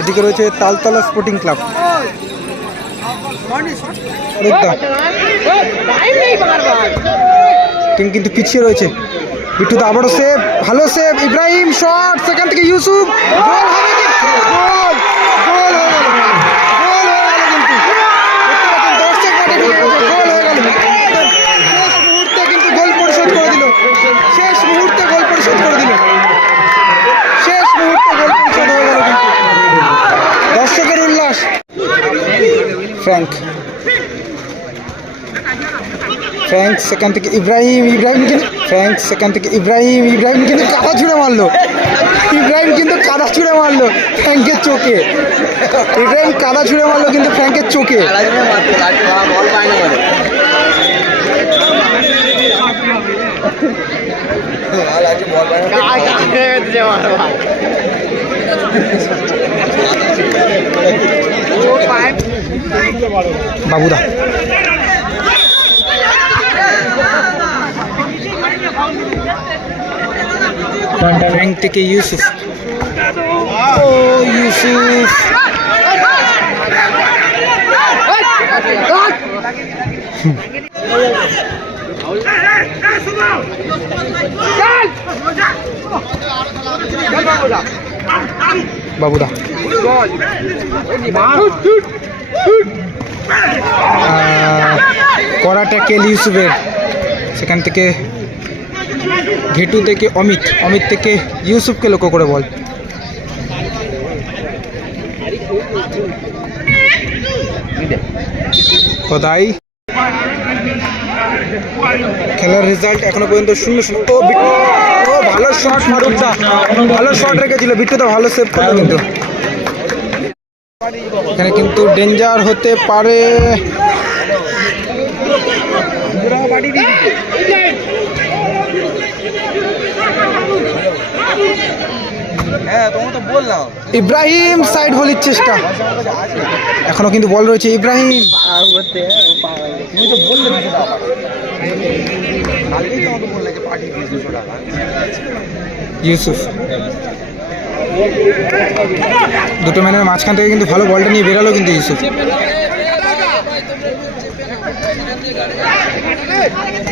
এদিকে রয়েছে Taltala sporting club team কিন্তু পিছিয়ে রয়েছে। বিট্টুদা আবারও সেভ ভালো সেভ ইব্রাহিম শট সেখান থেকে ইউসুফ। গোল হবে কি? গোল গোল হয়ে গেল গোল হয়ে গেল কিন্তু দেখতে পাচ্ছেন দর্শক মাঠে ঢুকে গেছে, গোল হয়ে গেল শেষ মুহূর্তে কিন্তু গোল পরিশোধ করে দিল শেষ মুহূর্তে গোল পরিশোধ করে দিল শেষ মুহূর্তে গোল পরিশোধ হয়ে গেল কিন্তু দর্শকের উল্লাস ফ্র্যাঙ্ক ফ্র্যাঙ্ক সেখান থেকে ইব্রাহিম ইব্রাহিম কিন্তু ফ্র্যাঙ্ক সেখান থেকে ইব্রাহিম ইব্রাহিম কিন্তু কাদা ছুঁড়ে মারলো। ইব্রাহিম কিন্তু কাদা ছুঁড়ে মারলো ফ্র্যাঙ্কের চোখে। ইব্রাহিম কাদা ছুঁড়ে মারলো কিন্তু ফ্র্যাঙ্কের চোখে। বাবুদা। ফ্র্যাঙ্ক থেকে ইউসুফ। ও ইউসুফ। আহ, কড়া ইউসুফের? সেখান থেকে ঘেটু থেকে অমিত। অমিত থেকে ইউসুফকে লক্ষ্য করে বল। খোদাই। খেলার রেজাল্ট এখনও পর্যন্ত শূন্য ও ও ভালো শট ফারুকদা ভালো শট রেখেছিল। বিট্টুদা ভালো সেভ করল কিন্তু। এখানে কিন্তু ডেঞ্জার হতে পারে। ইব্রাহিম সাইড বলির চেষ্টা। এখনও কিন্তু বল রয়েছে ইব্রাহিম। ইউসুফ। দুটো ম্যানের মাঝখান থেকে কিন্তু ভালো বলটা নিয়ে বেরালো কিন্তু ইউসুফ।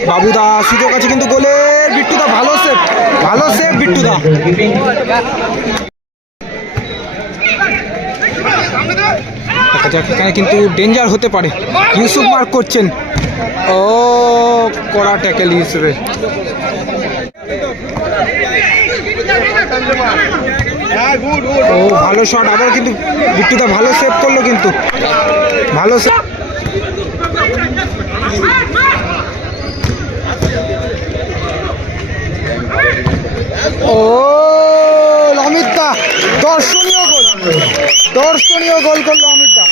বাবুদা সুযোগ আছে কিন্তু গোলের বিট্টুদা ভালো সেভ ভালো সেভ বিট্টুদা। দেখা এখানে কিন্তু ডেঞ্জার হতে পারে। ইউসুফ মার্ক করছেন। ও, কড়া ট্যাকেল ইউসুফের ও, ভালো শট আবার কিন্তু বিট্টুদা ভালো সেভ করল কিন্তু। ভালো সেভ ও অমিত দা দর্শনীয় গোল। দর্শনীয় গোল করল অমিত দা